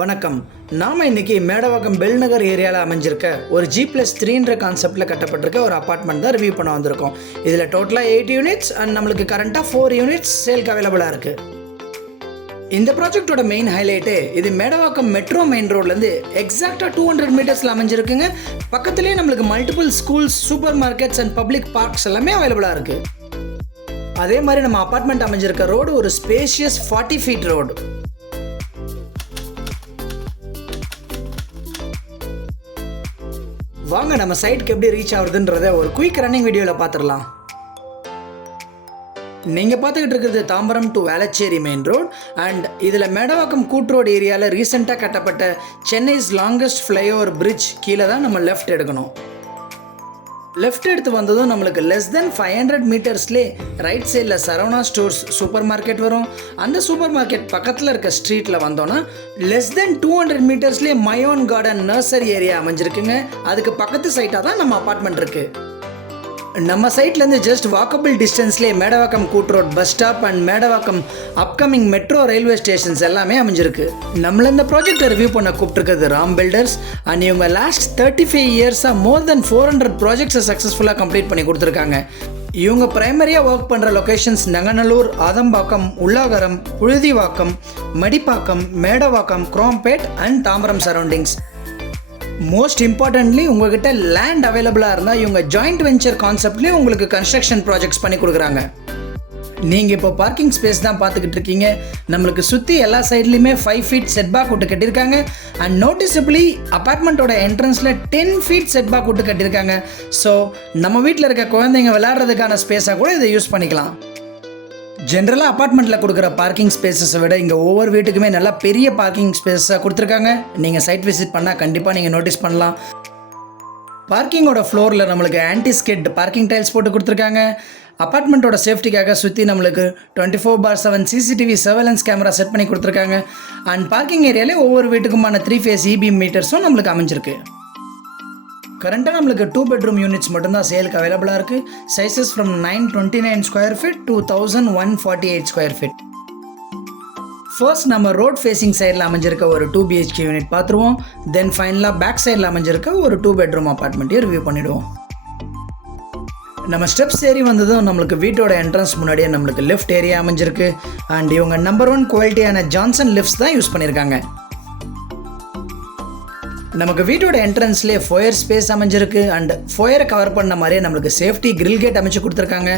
வணக்கம். நாம் இன்றைக்கி மேடவாக்கம் பெல்நகர் ஏரியாவில் அமைஞ்சிருக்க ஒரு G+3ன்ற கான்செப்டில் கட்டப்பட்டிருக்க ஒரு அப்பார்ட்மெண்ட் தான் ரிவ்யூ பண்ண வந்திருக்கோம். இதில் டோட்டலாக 8 யூனிட்ஸ் அண்ட் நம்மளுக்கு கரண்ட்டாக 4 யூனிட்ஸ் சேல்க்கு அவைலபிளாக இருக்குது. இந்த ப்ராஜெக்டோட மெயின் ஹைலைட்டு இது மேடவாக்கம் மெட்ரோ மெயின் ரோட்லேருந்து எக்ஸாக்டாக 200 மீட்டர்ஸில் அமைஞ்சிருக்குங்க. பக்கத்துலேயே நம்மளுக்கு multiple schools, super markets and public parks எல்லாமே அவைலபிளாக இருக்குது. அதே மாதிரி நம்ம அப்பார்ட்மெண்ட் அமைஞ்சிருக்க ரோடு ஒரு ஸ்பேஷியஸ் 40 ஃபீட் ரோடு. வாங்க நம்ம சைட்டுக்கு எப்படி ரீச் ஆகுதுன்றத ஒரு குயிக் ரன்னிங் வீடியோவில் பார்த்துடலாம். நீங்கள் பார்த்துக்கிட்டு இருக்கிறது Tambaram to Velachery main road and இதில் மேடவாக்கம் கூட்ரோடு ஏரியாவில் ரீசெண்டாக கட்டப்பட்ட சென்னைஸ் லாங்கஸ்ட் ஃப்ளைஓவர் பிரிட்ஜ் கீழே தான் நம்ம லெஃப்ட் எடுக்கணும். லெஃப்ட் எடுத்து வந்ததும் நம்மளுக்கு லெஸ் தென் 500 மீட்டர்ஸ்லேயே ரைட் சைடில் சரவணா ஸ்டோர்ஸ் சூப்பர் மார்க்கெட் வரும். அந்த சூப்பர் மார்க்கெட் பக்கத்தில் இருக்க ஸ்ட்ரீட்டில் வந்தோன்னா less than 200 மீட்டர்ஸ்லேயே மயோன் garden nursery area அமைஞ்சிருக்குங்க. அதுக்கு பக்கத்து சைட்டாக தான் நம்ம அப்பார்ட்மெண்ட் இருக்குது. நம்ம சைட்லேருந்து ஜஸ்ட் வாக்கபிள் டிஸ்டன்ஸ்லேயே Medavakkam Koot road bus stop and Medavakkam upcoming metro railway stations எல்லாமே அமைஞ்சிருக்கு. நம்மள இந்த ப்ராஜெக்டை ரிவ்யூ பண்ண கூப்பிட்டுருக்கிறது ராம் பில்டர்ஸ் அண்ட் இவங்க லாஸ்ட் 35 இயர்ஸாக மோர் தென் 400 ப்ராஜெக்ட்ஸை சக்ஸஸ்ஃபுல்லாக கம்ப்ளீட் பண்ணி கொடுத்துருக்காங்க. இவங்க பிரைமரியாக ஒர்க் பண்ணுற locations Nanganallur, Adambakkam, Ullagaram, Puzhuthivakkam, Madipakkam, Medavakkam, Chromepet and Tambaram surroundings. Most importantly உங்ககிட்ட லேண்ட் அவைலபிளாக இருந்தால் இவங்க ஜாயிண்ட் வெஞ்சர் கான்செப்ட்லேயும் உங்களுக்கு கன்ஸ்ட்ரக்ஷன் ப்ராஜெக்ட்ஸ் பண்ணி கொடுக்குறாங்க. நீங்கள் இப்போ பார்க்கிங் ஸ்பேஸ் தான் பார்த்துக்கிட்டு இருக்கீங்க. நம்மளுக்கு சுற்றி எல்லா சைட்லேயுமே 5 ஃபீட் செட்பேக் விட்டு கட்டியிருக்காங்க அண்ட் நோட்டிசபிளி அப்பார்ட்மெண்ட்டோட என்ட்ரன்ஸில் 10 ஃபீட் செட்பேக் விட்டு கட்டியிருக்காங்க. ஸோ நம்ம வீட்டில் இருக்க குழந்தைங்க விளையாடுறதுக்கான ஸ்பேஸாக கூட இதை யூஸ் பண்ணிக்கலாம். ஜென்ரலாக அப்பார்ட்மெண்ட்டில் கொடுக்குற பார்க்கிங் ஸ்பேஸஸை விட இங்கே ஒவ்வொரு வீட்டுக்குமே நல்லா பெரிய பார்க்கிங் ஸ்பேஸாக கொடுத்துருக்காங்க. நீங்கள் சைட் விசிட் பண்ணால் கண்டிப்பாக நீங்கள் நோட்டீஸ் பண்ணலாம். பார்க்கிங்கோட ஃப்ளோரில் நம்மளுக்கு ஆன்டி ஸ்கிட் பார்க்கிங் டைல்ஸ் போட்டு கொடுத்துருக்காங்க. அப்பார்ட்மெண்ட்டோட சேஃப்டிக்காக சுற்றி நம்மளுக்கு 24/7 CCTV சர்வேலன்ஸ் கேமரா செட் பண்ணி கொடுத்துருக்காங்க. அண்ட் பார்க்கிங் ஏரியாலே ஒவ்வொரு வீட்டுக்குமான 3 ஃபேஸ் EB மீட்டர்ஸும் நம்மளுக்கு அமைஞ்சிருக்கு. கரண்ட்டாக நம்மளுக்கு 2 பெட்ரூம் யூனிட்ஸ் மட்டும்தான் சேலுக்கு அவைலபிளாக இருக்குது. Sizes from 929 square feet to 1148 square feet. First நம்ம ரோட் ஃபேஸிங் சைடில் அமைஞ்சிருக்க ஒரு 2 BHK யூனிட் பார்த்துருவோம். தென் ஃபைனலாக பேக் சைடில் அமைஞ்சிருக்க ஒரு 2 பெட்ரூம் அப்பார்ட்மெண்ட்டையும் ரிவ்யூ பண்ணிவிடுவோம். நம்ம ஸ்டெப்ஸ் ஏறி வந்ததும் நம்மளுக்கு வீட்டோட என்ட்ரன்ஸ் முன்னாடியே நம்மளுக்கு லிஃப்ட் ஏரியா அமைஞ்சிருக்கு. அண்ட் இவங்க நம்பர் 1 குவாலிட்டியான ஜான்சன் லிஃப்ட்ஸ் தான் யூஸ் பண்ணியிருக்காங்க. நமக்கு வீட்டோட என்ட்ரன்ஸ்லேயே ஃபோயர் ஸ்பேஸ் அமைஞ்சிருக்கு அண்ட் ஃபோயரை கவர் பண்ண மாதிரியே நம்மளுக்கு சேஃப்டி கிரில் கேட் அமைச்சு கொடுத்துருக்காங்க.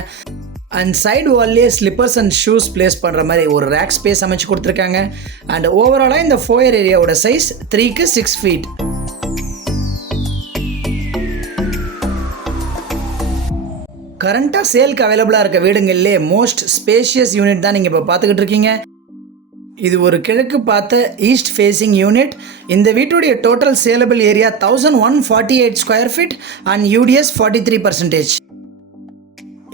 அண்ட் சைடு வால்லே ஸ்லிப்பர்ஸ் அண்ட் ஷூஸ் பிளேஸ் பண்ணுற மாதிரி ஒரு ரேக் ஸ்பேஸ் அமைச்சு கொடுத்துருக்காங்க. அண்ட் ஓவராலாக இந்த ஃபோயர் ஏரியாவோட சைஸ் 3க்கு 6 ஃபீட். கரண்ட்டாக சேலுக்கு அவைலபிளாக இருக்க வீடுங்கள்லே மோஸ்ட் ஸ்பேஷியஸ் யூனிட் தான் நீங்கள் இப்போ பார்த்துக்கிட்டு இருக்கீங்க. இது ஒரு கிழக்கு பார்த்த ஈஸ்ட் ஃபேஸிங் யூனிட். இந்த வீட்டுடைய total saleable area 1148 square feet and UDS 43%.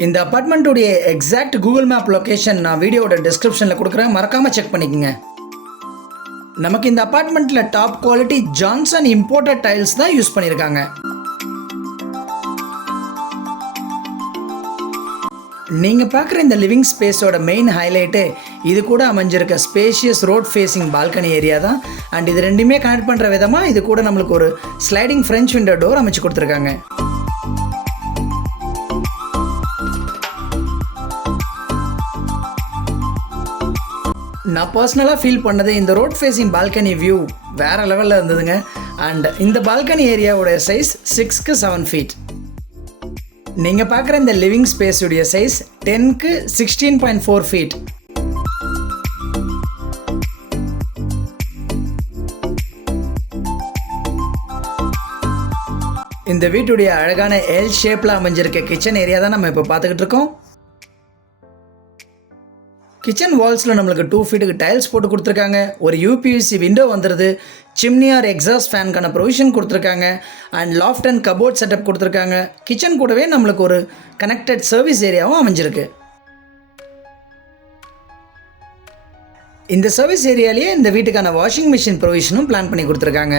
இந்த அப்பார்ட்மெண்ட்டுடைய எக்ஸாக்ட் கூகுள் மேப் லொக்கேஷன் நான் வீடியோட டிஸ்கிரிப்ஷனில் கொடுக்குறேன், மறக்காமல் செக் பண்ணிக்கோங்க. நமக்கு இந்த அப்பார்ட்மெண்ட்டில் top quality Johnson imported tiles தான் யூஸ் பண்ணியிருக்காங்க. நீங்கள் பார்க்குற இந்த லிவிங் ஸ்பேஸோட மெயின் ஹைலைட்டு இது கூட அமைஞ்சிருக்க spacious road facing balcony area தான். அண்ட் இது ரெண்டுமே கனெக்ட் பண்ணுற விதமாக இது கூட நம்மளுக்கு ஒரு ஸ்லைடிங் ஃப்ரெஞ்ச் விண்டோ டோர் அமைச்சு கொடுத்துருக்காங்க. நான் பர்சனலாக ஃபீல் பண்ணது இந்த ரோட் ஃபேஸிங் பால்கனி வியூ வேறு லெவலில் இருந்ததுங்க. அண்ட் இந்த பால்கனி ஏரியாவோட சைஸ் 6க்கு 7 ஃபீட். நீங்கள் பார்க்குற இந்த லிவிங் ஸ்பேஸுடைய சைஸ் 10க்கு 16.4 ஃபீட். இந்த வீட்டுடைய அழகான எல் ஷேப்பில் அமைஞ்சிருக்க கிச்சன் ஏரியா தான் நம்ம இப்போ பார்த்துக்கிட்டு இருக்கோம். கிச்சன் வால்ஸில் நம்மளுக்கு 2 ஃபீட்டுக்கு டைல்ஸ் போட்டு கொடுத்துருக்காங்க. ஒரு UPVC விண்டோ வந்துடுது. சிம்னி ஆர் எக்ஸாஸ்ட் ஃபேனுக்கான ப்ரொவிஷன் கொடுத்துருக்காங்க. And loft and cupboard setup கொடுத்துருக்காங்க. கிச்சன் கூடவே நம்மளுக்கு ஒரு கனெக்டட் சர்வீஸ் ஏரியாவும் அமைஞ்சிருக்கு. இந்த சர்வீஸ் ஏரியாலேயே இந்த வீட்டுக்கான வாஷிங் மிஷின் ப்ரொவிஷனும் பிளான் பண்ணி கொடுத்துருக்காங்க.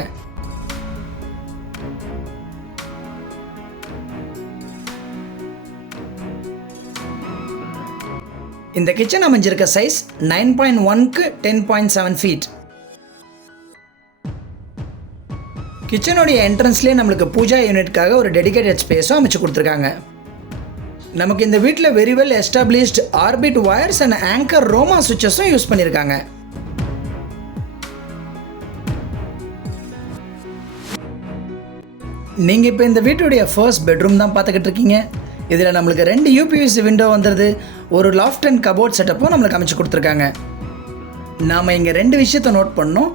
இந்த கிச்சன் அமைஞ்சிருக்க சைஸ் 9.1க்கு 10.7 ஃபீட். கிச்சனுடைய என்ட்ரன்ஸ்லேயே நம்மளுக்கு பூஜா யூனிட்காக ஒரு டெடிகேட்டட் ஸ்பேஸும் அமைச்சு கொடுத்துருக்காங்க. நமக்கு இந்த வீட்டில் very well established Orbit wires and Anchor Roma சுவிட்சஸும் யூஸ் பண்ணியிருக்காங்க. நீங்கள் இப்போ இந்த வீட்டுடைய ஃபர்ஸ்ட் பெட்ரூம் தான் பார்த்துக்கிட்டு இருக்கீங்க. இதில் நம்மளுக்கு 2 யூபிவிசி விண்டோ வந்துடுது. ஒரு லாஃப்ட் அண்ட் கபோர்ட் செட்டப்பும் நம்மளுக்கு அமைச்சு கொடுத்துருக்காங்க. நாம் இங்கே 2 விஷயத்தை நோட் பண்ணோம்.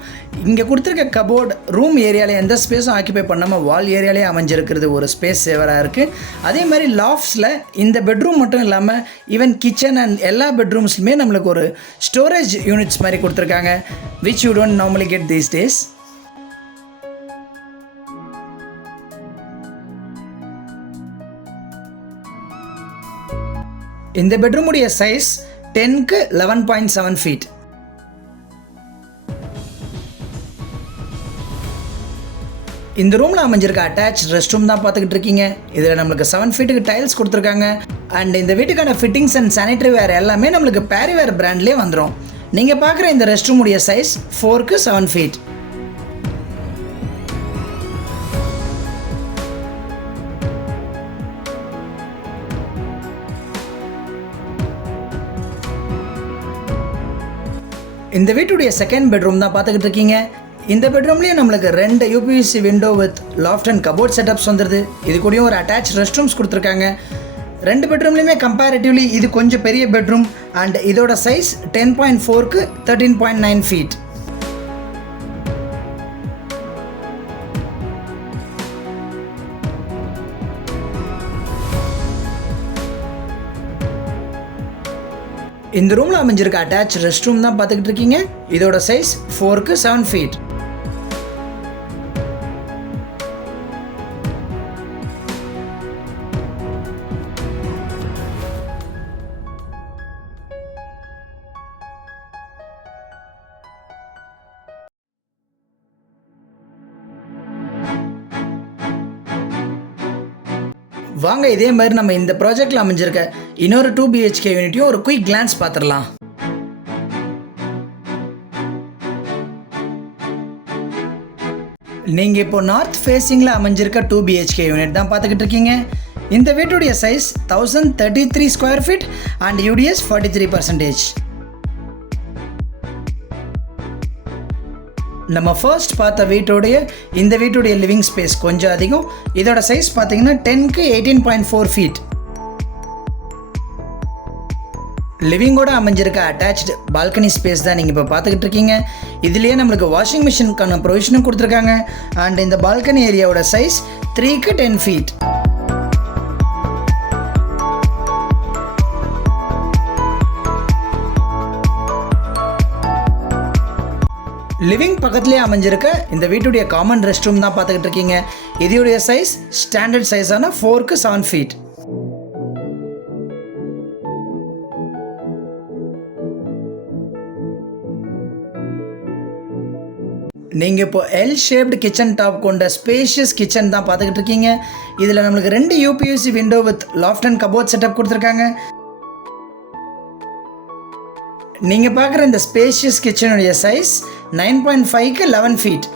இங்கே கொடுத்துருக்க கபோர்ட் ரூம் ஏரியாவில் எந்த ஸ்பேஸும் ஆக்கியபை பண்ணாமல் வால் ஏரியாலே அமைஞ்சிருக்கிறது ஒரு ஸ்பேஸ் சேவராக இருக்குது. அதே மாதிரி லாஃப்ட்ஸில் இந்த பெட்ரூம் மட்டும் இல்லாமல் ஈவன் கிச்சன் அண்ட் எல்லா பெட்ரூம்ஸ்லுமே நம்மளுக்கு ஒரு ஸ்டோரேஜ் யூனிட்ஸ் மாதிரி கொடுத்துருக்காங்க, which you don't normally get these days. இந்த பெட்ரூமுடைய சைஸ் 10க்கு 11.7 ஃபீட். இந்த ரூமில் அமைஞ்சிருக்க அட்டாச் ரெஸ்ட் ரூம் தான் பார்த்துக்கிட்டு இருக்கீங்க. இதில் நம்மளுக்கு 7 ஃபீட்டுக்கு டைல்ஸ் கொடுத்துருக்காங்க. அண்ட் இந்த வீட்டுக்கான ஃபிட்டிங்ஸ் அண்ட் சானிட்டரி வேர் எல்லாமே நம்மளுக்கு பேரிவேர் பிராண்ட்லேயே வந்துடும். நீங்கள் பார்க்குற இந்த ரெஸ்ட் ரூமுடைய சைஸ் 4க்கு 7 ஃபீட். இந்த வீட்டுடைய செகண்ட் பெட்ரூம் தான் பார்த்துக்கிட்டு இருக்கீங்க. இந்த பெட்ரூம்லேயும் நம்மளுக்கு 2 UPVC window with loft and cupboard setups வந்துடுது. இது கூடயும் ஒரு அட்டாச் ரெஸ்ட் ரூம்ஸ் கொடுத்துருக்காங்க. 2 பெட்ரூம்லேயுமே கம்பேரிட்டிவ்லி இது கொஞ்சம் பெரிய பெட்ரூம் அண்ட் இதோட சைஸ் 10.4க்கு 13.9 ஃபீட். இந்த ரூமில் அமைஞ்சிருக்க அட்டாச் ரெஸ்ட் ரூம் தான் பார்த்துக்கிட்டு இருக்கீங்க. இதோட சைஸ் 4க்கு 7 ஃபீட். வாங்க இதே மாதிரி நம்ம இந்த ப்ராஜெக்டில் அமைஞ்சிருக்க இன்னொரு 2 BHK யூனிட்டையும் ஒரு குயிக் கிளான்ஸ் பார்த்துடலாம். நீங்கள் இப்போ நார்த் ஃபேஸிங்கில் அமைஞ்சிருக்க 2 BHK யூனிட் தான் பார்த்துக்கிட்டு இருக்கீங்க. இந்த வீட்டுடைய size 1033 square feet and UDS 43%. நம்ம ஃபர்ஸ்ட் பார்த்த வீட்டோடைய இந்த வீட்டுடைய லிவிங் ஸ்பேஸ் கொஞ்சம் அதிகம். இதோட சைஸ் பார்த்தீங்கன்னா 10க்கு 18.4 ஃபீட். லிவிங்கோட அமைஞ்சிருக்க அட்டாச்டு பால்கனி ஸ்பேஸ் தான் நீங்கள் இப்போ பார்த்துக்கிட்டு இருக்கீங்க. இதுலேயே நம்மளுக்கு வாஷிங் மிஷினுக்கான ப்ரொவிஷனும் கொடுத்துருக்காங்க. அண்ட் இந்த பால்கனி ஏரியாவோட சைஸ் 3க்கு 10 ஃபீட். லிவிங் பக்கத்துலேயே அமைஞ்சிருக்க இந்த வீட்டுடைய காமன் ரெஸ்ட் ரூம் தான் பார்த்துக்கிட்டு இருக்கீங்க. இதோடைய சைஸ் ஸ்டாண்டர்ட் சைஸான 4க்கு 7 ஃபீட். நீங்கள் இப்போ எல் ஷேப்டு கிச்சன் டாப் கொண்ட ஸ்பேஷியஸ் கிச்சன் தான் பார்த்துக்கிட்டு இருக்கீங்க. இதில் நம்மளுக்கு 2 UPVC window with loft and cupboard setup கொடுத்துருக்காங்க. நீங்கள் பார்க்குற இந்த ஸ்பேஷியஸ் கிச்சனுடைய சைஸ் 9.5க்கு 11 ஃபீட்.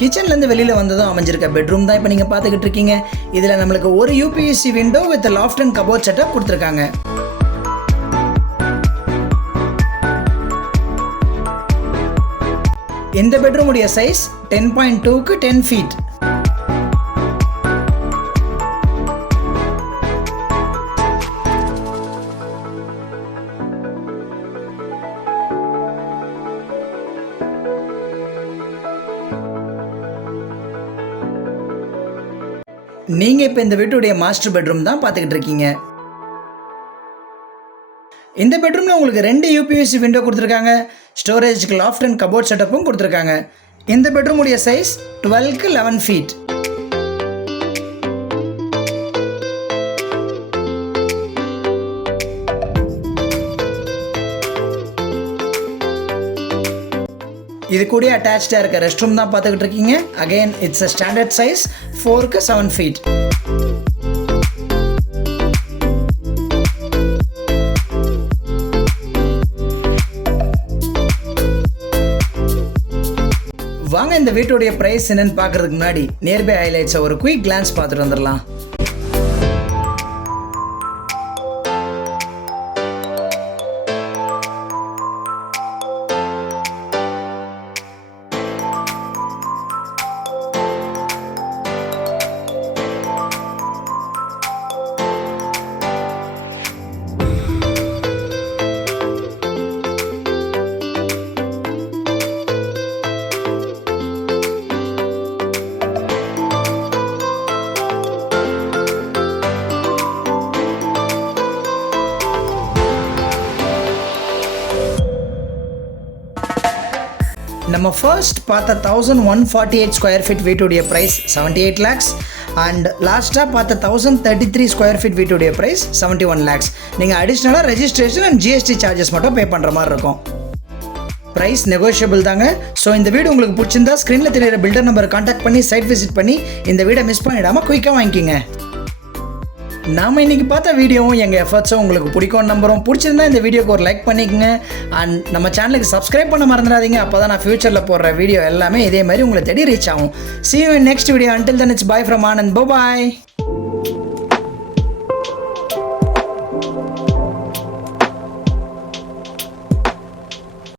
கிச்சன்லேருந்து வெளியில் வந்ததும் அமைஞ்சிருக்க பெட்ரூம் தான் இப்போ நீங்கள் பார்த்துக்கிட்டு இருக்கீங்க. இதில் நம்மளுக்கு ஒரு UPVC window with loft and cupboard setup கொடுத்துருக்காங்க. இந்த பெட்ரூமுடைய சைஸ் 10.2க்கு 10 ஃபீட். நீங்கள் இப்போ இந்த வீட்டுடைய மாஸ்டர் பெட்ரூம் தான் பார்த்துக்கிட்டு இருக்கீங்க. இந்த பெட்ரூமில் உங்களுக்கு 2 யூபிவிசி விண்டோ கொடுத்துருக்காங்க. ஸ்டோரேஜ்க்கு லாஃப்ட் அண்ட் கபோர்ட் செட்டப்பும் கொடுத்துருக்காங்க. இந்த பெட்ரூமுடைய சைஸ் 12க்கு 11 ஃபீட். இது கூட அட்டாச்சாக இருக்க ரெஸ்ட் ரூம் தான் பார்த்துக்கிட்டு இருக்கீங்க. Again it's a standard size 4க்கு 7 ஃபீட். வாங்க இந்த வீட்டோடைய ப்ரைஸ் என்னன்னு பார்க்கறதுக்கு முன்னாடி நியர்பை ஹைலைட்ஸை ஒரு குயிக் கிளான்ஸ் பார்த்துட்டு வந்துடலாம். நம்ம ஃபர்ஸ்ட் பார்த்த 1148 ஸ்கொயர் ஃபீட் வீட்டுடைய ப்ரைஸ் 78 lakhs அண்ட் லாஸ்ட்டாக பார்த்த 1033 ஸ்கொயர் ஃபீட் வீட்டுடைய ப்ரைஸ் 71 lakhs. நீங்கள் அடிஷ்னலாக ரெஜிஸ்ட்ரேஷன் அண்ட் ஜிஎஸ்டி சார்ஜஸ் மட்டும் பே பண்ணுற மாதிரி இருக்கும். ப்ரைஸ் நெகோஷியபிள் தாங்க. ஸோ இந்த வீடு உங்களுக்கு பிடிச்சிருந்தா ஸ்க்ரீனில் தெரியிற பில்டர் நம்பரை கான்டாக்ட் பண்ணி சைட் விசிட் பண்ணி இந்த வீடை மிஸ் பண்ணிடாமல் குயிக்காக வாங்கிக்கிங்க. நாம் இன்றைக்கி பார்த்த வீடியோவும் எங்கள் எஃபர்ட்ஸும் உங்களுக்கு பிடிக்கும் நம்புகிறோம். பிடிச்சிருந்தா இந்த வீடியோக்கு ஒரு லைக் பண்ணிக்கங்க அண்ட் நம்ம சேனலுக்கு சப்ஸ்கிரைப் பண்ண மறந்துடாதீங்க. அப்போ தான் நான் ஃபியூச்சரில் போடுற வீடியோ எல்லாமே இதே மாதிரி உங்களை தேடி ரீச் ஆகும். See you in next video. Until then, it's bye from Anand. Bye bye.